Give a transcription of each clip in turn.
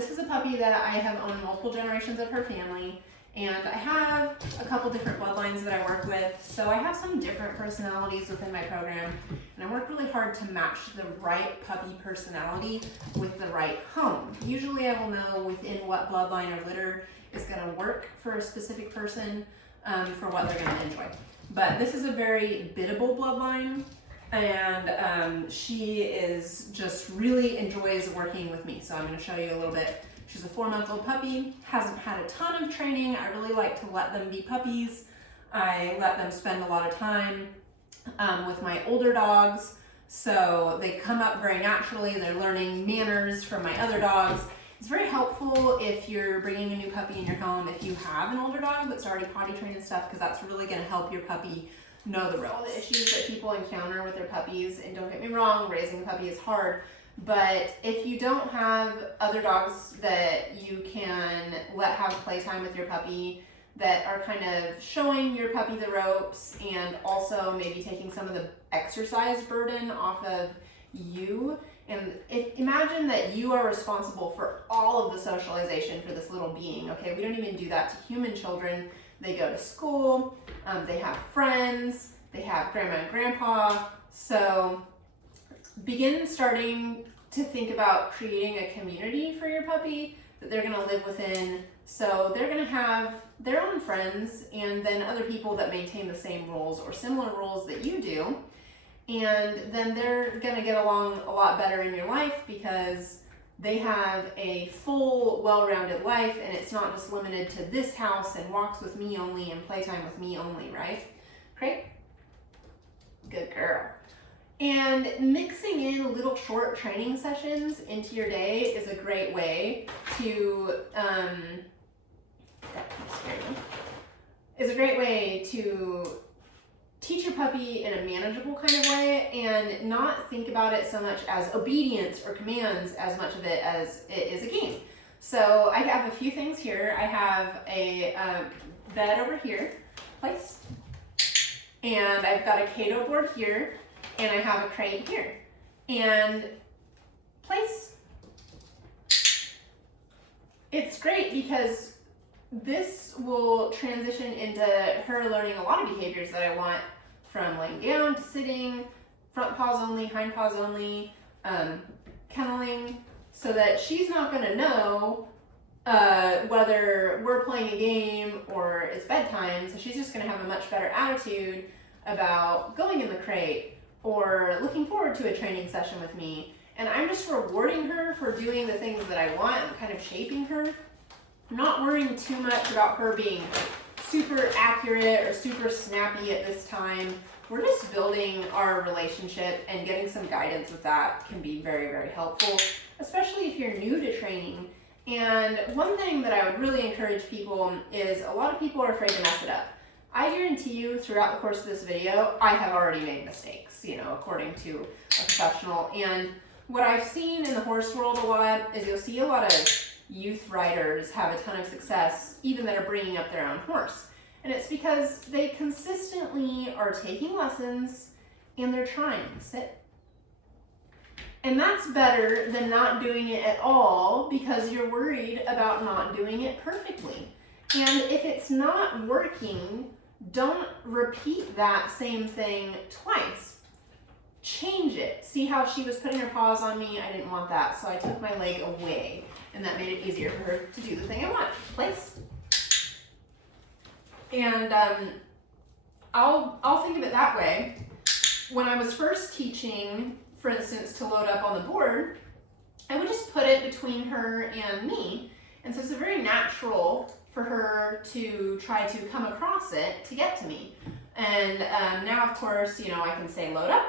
this is a puppy that I have owned multiple generations of her family, and I have a couple different bloodlines that I work with, so I have some different personalities within my program, and I work really hard to match the right puppy personality with the right home. Usually I will know within what bloodline or litter is going to work for a specific person for what they're going to enjoy. But this is a very biddable bloodline, and she is just really enjoys working with me. So I'm going to show you a little bit. She's a 4-month-old puppy, hasn't had a ton of training. I really like to let them be puppies. I let them spend a lot of time with my older dogs. So they come up very naturally. They're learning manners from my other dogs. It's very helpful if you're bringing a new puppy in your home, if you have an older dog that's already potty trained and stuff, because that's really going to help your puppy know the ropes. All the issues that people encounter with their puppies, and don't get me wrong, raising a puppy is hard, but if you don't have other dogs that you can let have playtime with your puppy that are kind of showing your puppy the ropes and also maybe taking some of the exercise burden off of you, and imagine that you are responsible for all of the socialization for this little being, okay? We don't even do that to human children. They go to school, they have friends, they have grandma and grandpa. So begin starting to think about creating a community for your puppy that they're gonna live within. So they're gonna have their own friends and then other people that maintain the same rules or similar rules that you do. And then they're gonna get along a lot better in your life because they have a full, well-rounded life, and it's not just limited to this house and walks with me only and playtime with me only, right? Great. Good girl. And mixing in little short training sessions into your day is a great way to, teach your puppy in a manageable kind of way and not think about it so much as obedience or commands as much of it as it is a game. So I have a few things here. I have a bed over here, place, and I've got a Cato board here, and I have a crate here, and place. It's great because this will transition into her learning a lot of behaviors that I want, from laying down to sitting, front paws only, hind paws only, kenneling, so that she's not going to know whether we're playing a game or it's bedtime. So she's just going to have a much better attitude about going in the crate or looking forward to a training session with me. And I'm just rewarding her for doing the things that I want and kind of shaping her. I'm not worrying too much about her being super accurate or super snappy at this time. We're just building our relationship, and getting some guidance with that can be very, very helpful, especially if you're new to training. And one thing that I would really encourage people is, a lot of people are afraid to mess it up. I guarantee you throughout the course of this video, I have already made mistakes, according to a professional. And what I've seen in the horse world a lot is you'll see a lot of youth riders have a ton of success, even that are bringing up their own horse. And it's because they consistently are taking lessons and they're trying. Sit. And that's better than not doing it at all because you're worried about not doing it perfectly. And if it's not working, don't repeat that same thing twice. Change it. See how she was putting her paws on me? I didn't want that, so I took my leg away, and that made it easier for her to do the thing I want. Place. And I'll think of it that way. When I was first teaching, for instance, to load up on the board, I would just put it between her and me. And so it's very natural for her to try to come across it to get to me. And now, of course, I can say load up,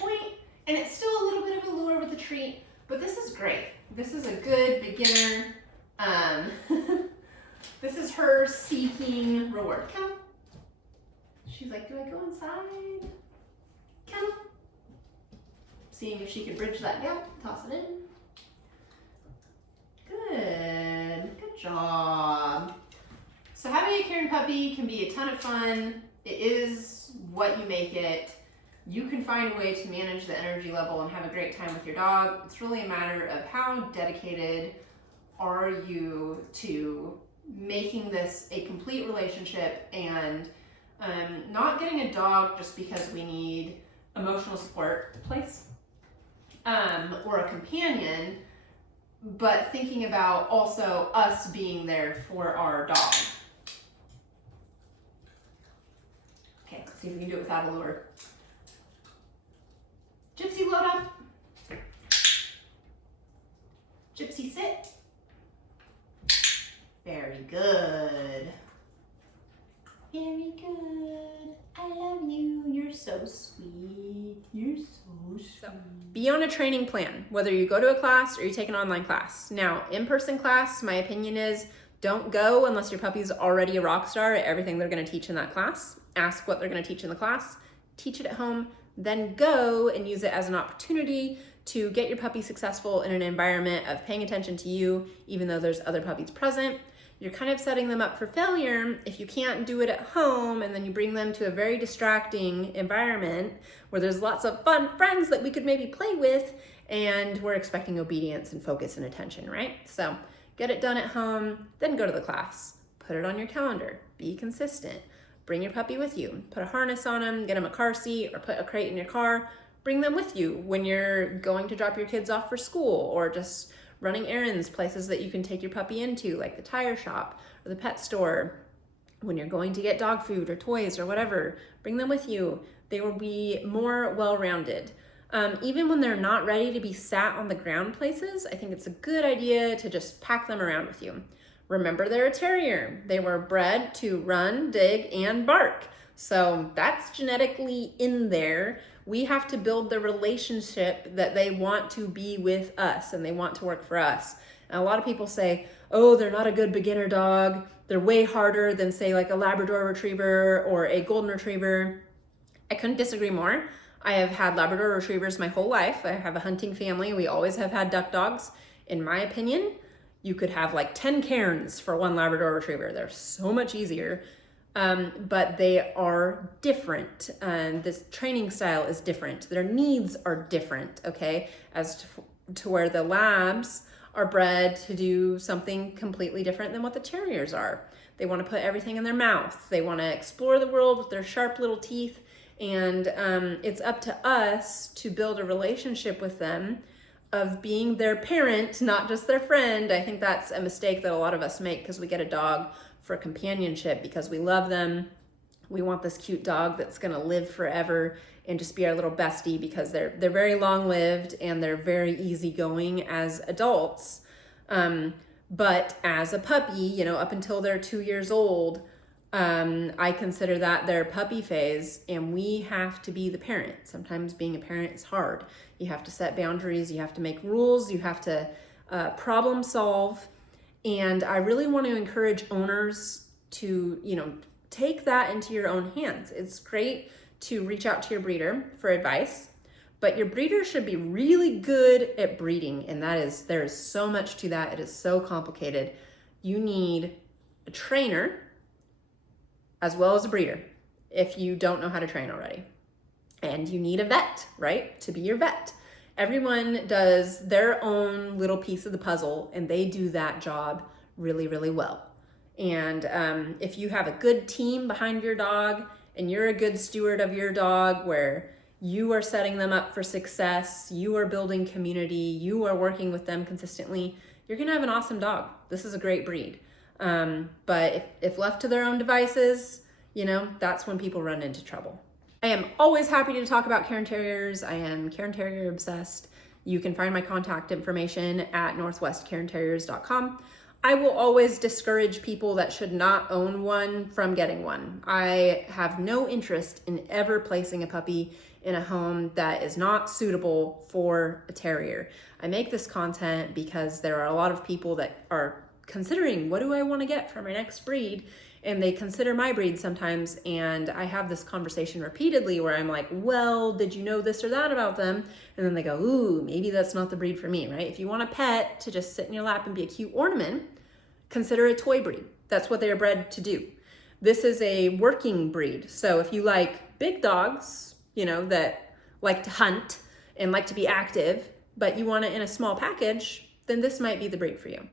point, and it's still a little bit of a lure with the treat, but this is great. This is a good beginner. This is her seeking reward. Come. She's like, do I go inside? Come. Seeing if she can bridge that gap, toss it in. Good job. So having a Cairn puppy can be a ton of fun. It is what you make it. you can find a way to manage the energy level and have a great time with your dog. It's really a matter of how dedicated are you to making this a complete relationship, and not getting a dog just because we need emotional support, or a companion, but thinking about also us being there for our dog. Okay, let's see if we can do it without a lure. Gypsy, load up. Gypsy, sit. Very good. Very good. I love you. You're so sweet. You're so sweet. So, be on a training plan, whether you go to a class or you take an online class. Now, in-person class, my opinion is don't go unless your puppy's already a rock star at everything they're going to teach in that class. Ask what they're going to teach in the class, teach it at home, then go and use it as an opportunity to get your puppy successful in an environment of paying attention to you, even though there's other puppies present. You're kind of setting them up for failure if you can't do it at home and then you bring them to a very distracting environment where there's lots of fun friends that we could maybe play with, and we're expecting obedience and focus and attention, right? So get it done at home, then go to the class. Put it on your calendar. Be consistent. Bring your puppy with you. Put a harness on them, get them a car seat, or put a crate in your car. Bring them with you when you're going to drop your kids off for school, or just running errands, places that you can take your puppy into, like the tire shop or the pet store. When you're going to get dog food or toys or whatever, bring them with you. They will be more well-rounded. Even when they're not ready to be sat on the ground places, I think it's a good idea to just pack them around with you. Remember, they're a terrier. They were bred to run, dig, and bark. So that's genetically in there. We have to build the relationship that they want to be with us and they want to work for us. And a lot of people say, oh, they're not a good beginner dog. They're way harder than, say, like a Labrador Retriever or a Golden Retriever. I couldn't disagree more. I have had Labrador Retrievers my whole life. I have a hunting family. We always have had duck dogs. In my opinion, you could have like 10 Cairns for one Labrador Retriever. They're so much easier. But they are different, and this training style is different. Their needs are different, okay? As to where the labs are bred to do something completely different than what the terriers are. They want to put everything in their mouth. They want to explore the world with their sharp little teeth, and it's up to us to build a relationship with them of being their parent, not just their friend. I think that's a mistake that a lot of us make because we get a dog for companionship because we love them. We want this cute dog that's gonna live forever and just be our little bestie because they're very long-lived and they're very easygoing as adults. But as a puppy, up until they're 2 years old, I consider that their puppy phase, and we have to be the parent. Sometimes being a parent is hard. You have to set boundaries, you have to make rules, you have to problem solve. And I really want to encourage owners to, take that into your own hands. It's great to reach out to your breeder for advice, but your breeder should be really good at breeding. And there is so much to that. It is so complicated. You need a trainer as well as a breeder if you don't know how to train already. And you need a vet, right, to be your vet. Everyone does their own little piece of the puzzle, and they do that job really, really well. And if you have a good team behind your dog and you're a good steward of your dog where you are setting them up for success, you are building community, you are working with them consistently, you're gonna have an awesome dog. This is a great breed. But if left to their own devices, that's when people run into trouble. I am always happy to talk about Cairn Terriers. I am Cairn Terrier obsessed. You can find my contact information at northwestcairnterriers.com. I will always discourage people that should not own one from getting one. I have no interest in ever placing a puppy in a home that is not suitable for a terrier. I make this content because there are a lot of people that are considering, what do I want to get for my next breed? And they consider my breed sometimes, and I have this conversation repeatedly where I'm like, well, did you know this or that about them? And then they go, ooh, maybe that's not the breed for me, right? If you want a pet to just sit in your lap and be a cute ornament, consider a toy breed. That's what they are bred to do. This is a working breed. So if you like big dogs, you know, that like to hunt and like to be active, but you want it in a small package, then this might be the breed for you.